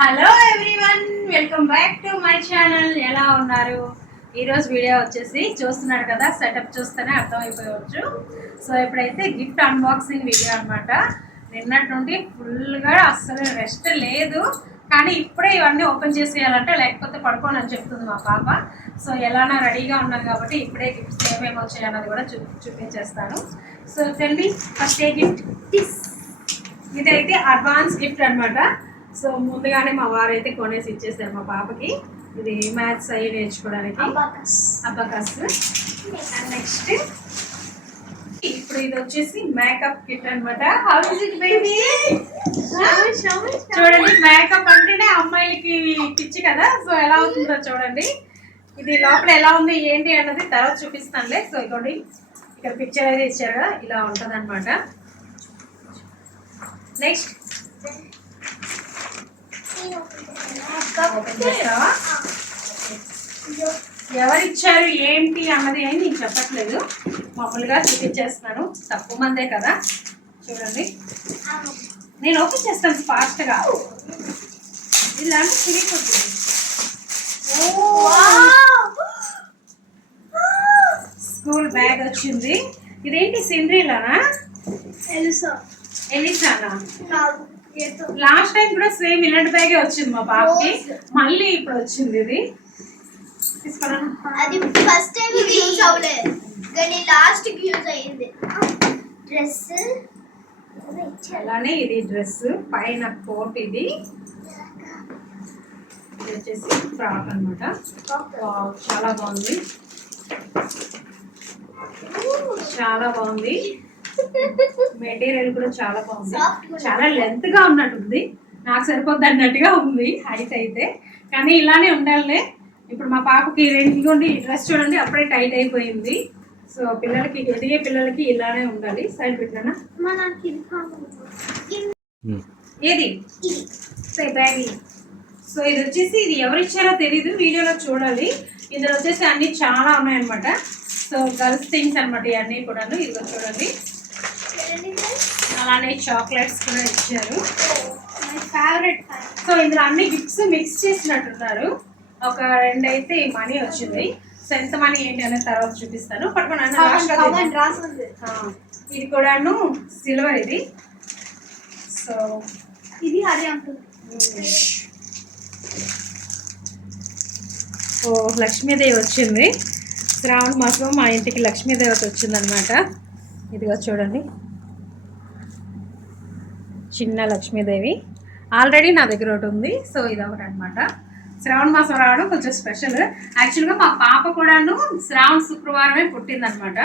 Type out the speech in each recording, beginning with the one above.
Hello everyone, welcome back to my channel. ఎలా ఉన్నారు? ఈరోజు వీడియో వచ్చేసి చూస్తున్నారు కదా, సెటప్ చూస్తేనే అర్థమైపోవచ్చు. సో ఇప్పుడైతే గిఫ్ట్ అన్బాక్సింగ్ వీడియో అనమాట. నిన్నటి నుండి ఫుల్గా అస్సలు రెస్ట్ లేదు, కానీ ఇప్పుడే ఇవన్నీ ఓపెన్ చేసేయాలంటే లేకపోతే పడుకోనని చెప్తుంది మా పాప. సో ఎలానా రెడీగా ఉన్నాను కాబట్టి ఇప్పుడే గిఫ్ట్స్ ఏమేమి వచ్చాయన్నది కూడా చూపించేస్తాను. సో టెల్ ఫస్ట్ ఏ గిఫ్ట్ ఇదైతే అడ్వాన్స్ గిఫ్ట్ అనమాట. సో ముందుగానే మా వారు అయితే కొనేసి ఇచ్చేసారు మా పాపకి. ఇది మ్యాథ్స్ అయ్యి నేర్చుకోవడానికి అబాకస్. అండ్ నెక్స్ట్ ఇప్పుడు ఇది వచ్చేసి మేకప్ కిట్ అనమాట. How is it baby? చూడండి, మేకప్ అంటేనే అమ్మాయిలకి పిచ్చి కదా. సో ఎలా అవుతుందో చూడండి. ఇది లోపల ఎలా ఉంది ఏంటి అన్నది తర్వాత చూపిస్తానులే. సో ఇదిగోండి, ఇక్కడ పిక్చర్ అయితే ఇచ్చారు కదా, ఇలా ఉంటుంది అనమాట. నెక్స్ట్ ఓపెన్ చేస్తావా? ఎవరిచ్చారు ఏంటి అన్నది అని నేను చెప్పట్లేదు, మామూలుగా చూపించేస్తున్నాను. తక్కువ మందే కదా, చూడండి. నేను ఓపెన్ చేస్తాను ఫాస్ట్గా. ఇలాంటి తిరిగిపోతుంది. స్కూల్ బ్యాగ్ వచ్చింది. ఇదేంటి, సిండ్రిలానా? ఎలిసానా? లాస్ట్ టైం కూడా సేమ్ ఇలాంటి బ్యాగే వచ్చింది మా పాపకి, మళ్ళీ ఇప్పుడు వచ్చింది ఇది. అది ఫస్ట్ టైం యూజ్ అవ్వలేదు కానీ లాస్ట్ కి యూజ్ అయ్యింది. డ్రెస్ అలానే ఇది డ్రెస్, పైన కోట్. ఇది వచ్చేసి ఫ్రాక్ అనమాట. చాలా బాగుంది, చాలా బాగుంది. మెటీరియల్ కూడా చాలా బాగుంది. చాలా లెంత్ గా ఉన్నట్టుంది, నాకు సరిపోద్ది అన్నట్టుగా ఉంది హైట్ అయితే. కానీ ఇలానే ఉండాలి. ఇప్పుడు మా పాపకి రెండుకోండి, డ్రెస్ చూడండి అప్పుడే టైట్ అయిపోయింది. సో పిల్లలకి, ఎదిగే పిల్లలకి ఇలానే ఉండాలి. సైడ్ పెట్టానా? ఏది బ్యాగ్. సో ఇది వచ్చేసి, ఇది ఎవరు ఇచ్చారో తెలీదు, వీడియోలో చూడాలి. ఇందులో వచ్చేసి అన్ని చాలా ఉన్నాయన్నమాట. సో గర్ల్స్ థింగ్స్ అనమాట ఇవన్నీ కూడాను. ఇదిగో చూడండి, అలానే చాక్లెట్స్ కూడా ఇచ్చారు. ఫేవరెట్. సో ఇందులో అన్ని గిఫ్ట్స్ మిక్స్ చేసినట్టున్నారు. ఒక 2 అయితే మనీ వచ్చింది. సో ఎంత మనీ ఏంటి అనేది తర్వాత చూపిస్తాను. పట్టుకున్నాను. ఇది కూడాను సిల్వర్ ఇది. సో ఇది హరి అంకుల్. ఓ లక్ష్మీదేవి వచ్చింది. శ్రావణ మాసం మా ఇంటికి లక్ష్మీదేవత వచ్చిందనమాట. ఇదిగో చూడండి, చిన్న లక్ష్మీదేవి. ఆల్రెడీ నా దగ్గర ఒకటి ఉంది. సో ఇది ఒకటి అనమాట. శ్రావణ మాసం రావడం కొంచెం స్పెషల్. యాక్చువల్గా మా పాప కూడాను శ్రావణ శుక్రవారమే పుట్టిందనమాట,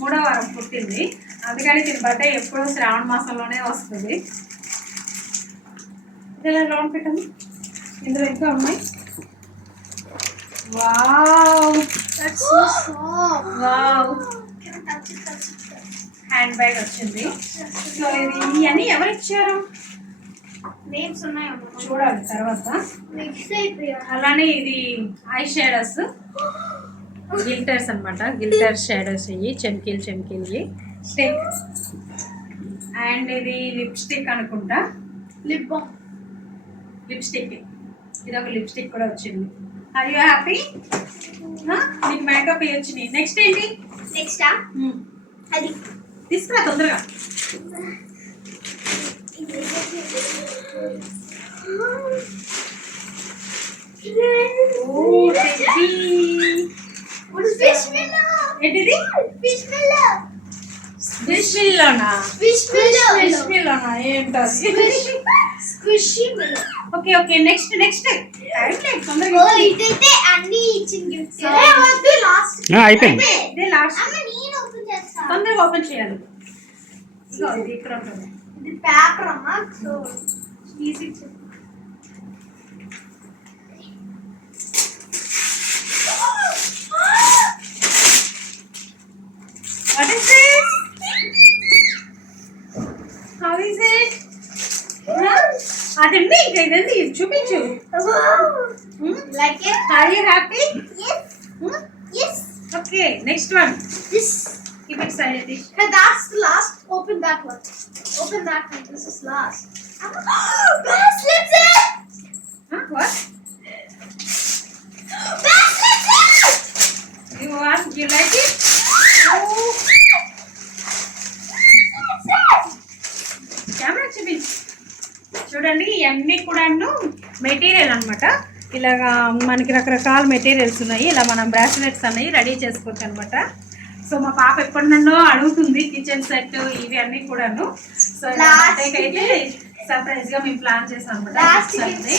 3వ వారం పుట్టింది. అందుకని దీని బర్త్డే ఎప్పుడూ శ్రావణ మాసంలోనే వస్తుంది. ఇలా లోన్ పెట్టండి. ఇందులో ఇంకా ఉన్నాయి. వావ్, వావ్, హ్యాండ్ బ్యాగ్ వచ్చింది. సో ఇది ఇవన్నీ ఎవరు ఇచ్చారు? నేమ్స్ ఉన్నాయి చూడాలి తర్వాత. మిక్స్ అయిపోయాయి. అలానే ఇది ఐ షేడోస్, గిల్టర్స్ అనమాట. గిల్టర్ షేడోస్ ఇవి, చెమ్కీలు స్టిక్. అండ్ ఇది లిప్స్టిక్ అనుకుంటా, లిప్స్టిక్. ఇది ఒక లిప్స్టిక్ కూడా వచ్చింది. Are you happy? నీకు మేకప్ వచ్చినాయి. నెక్స్ట్ ఏంటి? నెక్స్ట్ అది తీసుకురా తొందరగా. ఏంటిది? ఏంటో. ఓకే ఓకే, నెక్స్ట్ తొందరగా. ఇదైతే అన్ని ఇచ్చింది. అయిపోయింది. ఇదే లాస్ట్. నేను ఓపెన్ చేస్తా. తొందరగా ఓపెన్ చేయాలి. ఇది ఇక్కడ ఉంటుంది. ఇది పేపర్ అమ్మా. So easy. What is this? How is it? అదండి, ఇంకా ఇదండి, చూపించు. Like it? Are you happy? Yes. Yes. Okay, next one. This. Keep it silent. Hey, that's the last. Open that one. Open that one. This is last. Bracelets. కూడాను material అన్నమాట. ఇలాగా మనకి రకరకాల materials ఉన్నాయి. ఇలా మనం బ్రాస్లెట్స్ అనేవి ready చేసుకోవచ్చు అనమాట. సో మా పాప ఎప్పటి నుండో అడుగుతుంది కిచెన్ సెట్ ఇవి అన్నీ కూడాను. సో అయితే సర్ప్రైజ్ గా మేము ప్లాన్ చేసాం అనమాట. ఏంటది?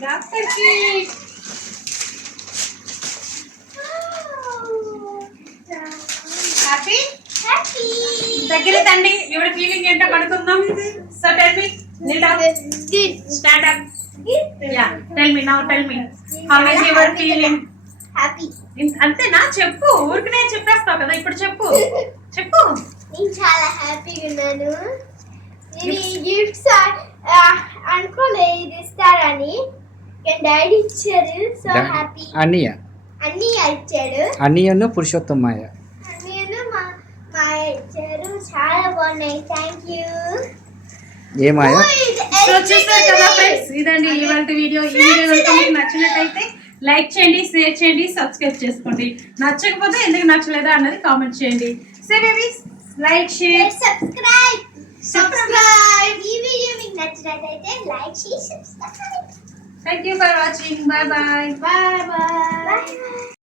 డాక్టర్కి హ్యాపీ దగ్గర తండి. ఎవరి ఫీలింగ్ ఏంటో కనుక్కుందాం. So tell me, stand up. Yeah, tell me now, tell me how is your feeling? Happy. అంతేనా? చెప్పు, ఊరికనే చెప్పేస్తావు కదా, ఇప్పుడు చెప్పు చెప్పు. నేను చాలా హ్యాపీగా ఉన్నాను. నేను ఈ గిఫ్ట్స్ అనుకోలేదు ఇది ఇస్తారని, కానీ డాడీ ఇచ్చారు. So happy. అన్నయ్య ఇచ్చాడు. అన్నయ్యను పురుషోత్తమయ్య అన్నయ్యను మా ఇచ్చారు. చాలా బాగున్నాయి. Thank you. ఏమాయ సో చూసారు కదా ఫ్రెండ్స్, ఇదండి ఇవాళ వీడియో. ఈ వీడియో కనుక మీకు నచ్చినట్టయితే లైక్ చేయండి, షేర్ చేయండి, సబ్స్క్రైబ్ చేసుకోండి. నచ్చకపోతే ఎందుకు నచ్చలేదా అన్నది కామెంట్ చేయండి. So babies, like, share, subscribe. ఈ వీడియో మీకు నచ్చినట్లయితే లైక్ చేసి subscribe. Thank you for watching. Bye bye. Bye bye.